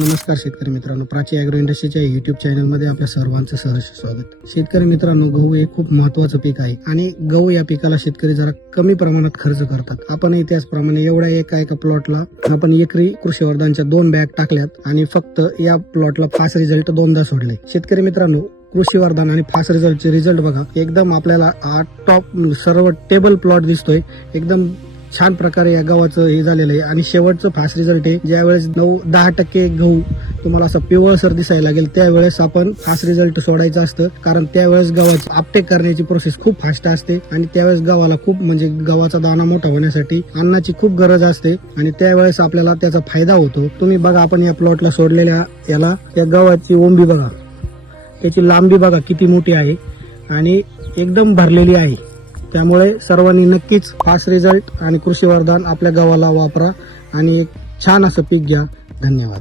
नमस्कार शेतकरी मित्रांनो. प्राची अॅग्रो इंडस्ट्रीच्या युट्यूब चॅनलमध्ये आपल्या सर्वांचं सहर्ष स्वागत. शेतकरी मित्रांनो गहू हे खूप महत्वाचं पीक आहे आणि गहू या पिकाला शेतकरी जरा कमी प्रमाणात खर्च करतात. आपणही त्याचप्रमाणे एवढ्या एका एका प्लॉटला आपण एकरी कृषीवर्धनच्या दोन बॅग टाकल्यात आणि फक्त या प्लॉटला पाच रिझल्ट दोनदा सोडले. शेतकरी मित्रांनो कृषी वर्धन आणि फास्ट रिझल्टचे रिझल्ट बघा. एकदम आपल्याला टॉप सर्व टेबल प्लॉट दिसतोय. एकदम छान प्रकारे या गव्हाचं हे झालेलं आहे. आणि शेवटचं फास्ट रिझल्ट आहे. ज्यावेळेस नऊ दहा टक्के गहू तुम्हाला असं पिवळसर दिसायला लागेल त्यावेळेस आपण फास्ट रिझल्ट सोडायचं असतं. कारण त्यावेळेस गव्हाची आपटेक करण्याची प्रोसेस खूप फास्ट असते. आणि त्यावेळेस गव्हाला खूप म्हणजे गव्हाचा दाना मोठा होण्यासाठी अन्नाची खूप गरज असते. आणि त्यावेळेस आपल्याला त्याचा फायदा होतो. तुम्ही बघा आपण या प्लॉटला सोडलेल्या याला या गव्हाची ओंबी बघा. त्याची लांबी बघा किती मोठी आहे. आणि एकदम भरलेली आहे. त्यामुळे सर्वांनी नक्कीच फास्ट रिझल्ट आणि कृषी वरदान आपल्या गावाला वापरा आणि एक छान असं पीक घ्या. धन्यवाद.